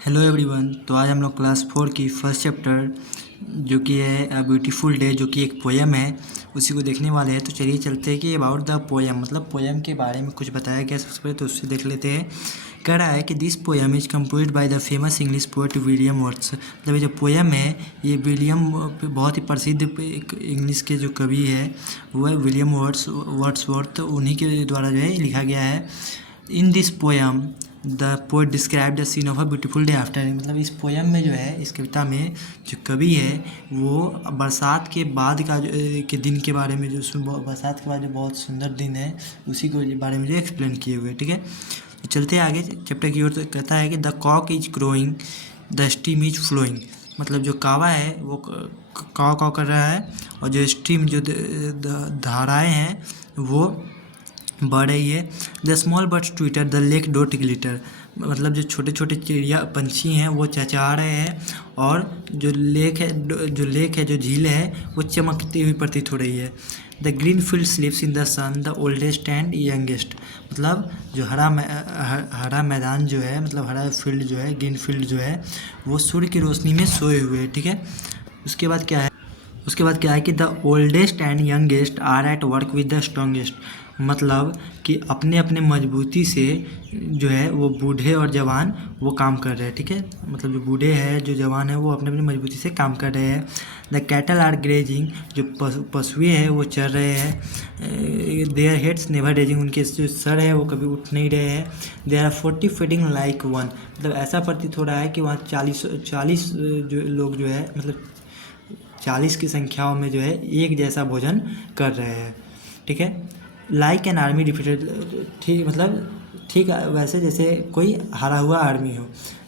Hello everyone. तो आज हम लोग क्लास 4 की फर्स्ट चैप्टर जो कि है अ ब्यूटीफुल डे, जो कि एक पोएम है, उसी को देखने वाले हैं। तो चलिए चलते हैं कि अबाउट द पोएम, मतलब पोएम के बारे में कुछ बताया गया सबसे पहले, तो उससे देख लेते हैं। कह रहा है कि this poem is composed by the famous English poet William words. मतलब ये जो पोएम है ये विलियम बहुत ही प्रसिद्ध एक इंग्लिश के जो कवि है वो है विलियम वर्ड्सवर्थ, उन्हीं के द्वारा जो है लिखा गया है। In this poem the poet describe the scene of a beautiful day after. मतलब इस पोएम में जो है, इस कविता में जो कवि है वो बरसात के बाद का के दिन के बारे में, जो उसमें बरसात के बाद जो बहुत सुंदर दिन है उसी के बारे में जो एक्सप्लेन किए हुए। ठीक है, तो चलते हैं आगे चैप्टर की ओर। तो कहता है कि the cock is crowing the steam is flowing. मतलब जो कावा है वो काव काव कर रहा है, और जो स्टीम जो धाराएँ हैं वो बढ़ रही है। The small birds Twitter the lake dot glitter. मतलब जो छोटे छोटे चिड़िया पंछी हैं वो चहचहा रहे हैं, और जो लेक है जो झील है वो चमकती हुई प्रतीत हो रही है। The green field sleeps in the sun the oldest and youngest. मतलब जो हरा मैदान जो है, मतलब हरा फील्ड जो है, ग्रीन फील्ड जो है वो सूर्य की रोशनी में सोए हुए हैं। ठीक है, उसके बाद क्या है कि the oldest and youngest are at work with the strongest. मतलब कि अपने अपने मजबूती से जो है वो बूढ़े और जवान वो काम कर रहे हैं। ठीक है, मतलब जो बूढ़े हैं जो जवान है वो अपने अपनी मजबूती से काम कर रहे हैं। The cattle are grazing. जो पशुएं हैं वो चर रहे हैं। Their heads never raising. उनके जो सर है वो कभी उठ नहीं रहे हैं। There are 40 feeding like one. मतलब ऐसा प्रतीत हो रहा है कि वहाँ 40 जो लोग जो है, मतलब 40 की संख्याओं में जो है एक जैसा भोजन कर रहे हैं। ठीक है, लाइक एन आर्मी डिफीटेड। ठीक, मतलब ठीक वैसे जैसे कोई हारा हुआ आर्मी हो।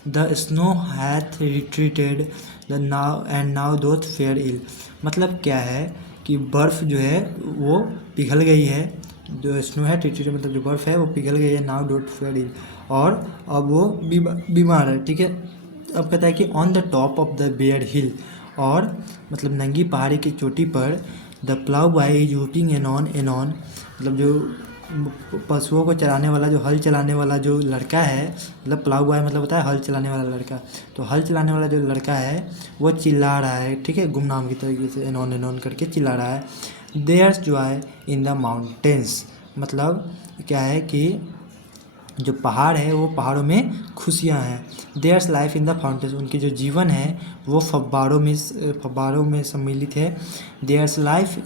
The snow hath retreated the now doth fare ill. मतलब क्या है कि बर्फ़ जो है वो पिघल गई है। जो स्नो है रिट्रीटेड, मतलब जो बर्फ़ है वो पिघल गई है। नाउ डोथ फेयर इल, और अब वो बीमार है। ठीक है, अब कहता है कि on the top of the bare hill. और मतलब नंगी पहाड़ी की चोटी पर the plough boy is whooping anon. मतलब जो पशुओं को चलाने वाला, जो हल चलाने वाला जो लड़का है, मतलब प्लाउ बॉय मतलब होता है हल चलाने वाला लड़का। तो हल चलाने वाला जो लड़का है वो चिल्ला रहा है। ठीक है, गुमनाम की तरीके से एन ऑन करके चिल्ला रहा है। There's joy in the mountains. मतलब क्या है कि जो पहाड़ है वो पहाड़ों में खुशियाँ हैं। There's life in the fountains. उनकी जो जीवन है वो फव्वारों में सम्मिलित है। There's life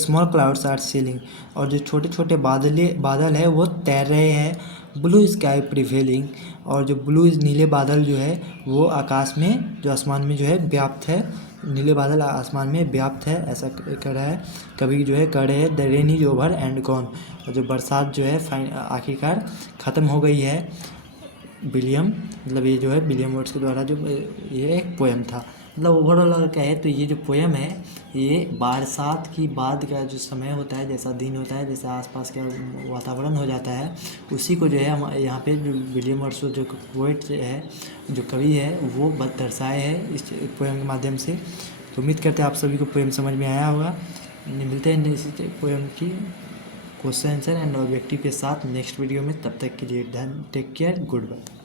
small clouds are sailing. और जो छोटे छोटे बादल है वो तैर रहे हैं। Blue sky prevailing. और जो नीले बादल जो है वो आकाश में, जो आसमान में जो है व्याप्त है। नीले बादल आसमान में व्याप्त है, ऐसा कर रहा है। कभी जो है कह रहे हैं the rain is over and gone. और जो बरसात जो है आखिरकार ख़त्म हो गई है। मतलब ये जो है विलियम वर्ड्स के द्वारा जो ये एक पोएम था। मतलब ओवरऑल अगर कहे तो ये जो पोएम है ये बरसात की बाद का जो समय होता है, जैसा दिन होता है, जैसा आसपास का वातावरण हो जाता है, उसी को जो है हम यहाँ पे जो विलियम वर्ड्स जो पोएट है, जो कवि है, वो दर्शाए है इस पोएम के माध्यम से। तो उम्मीद करते हैं आप सभी को पोएम समझ में आया होगा। मिलते हैं इसी पोएम की क्वेश्चन आंसर एंड ऑब्जेक्टिव के साथ नेक्स्ट वीडियो में। तब तक के लिए टेक केयर, गुड बाय।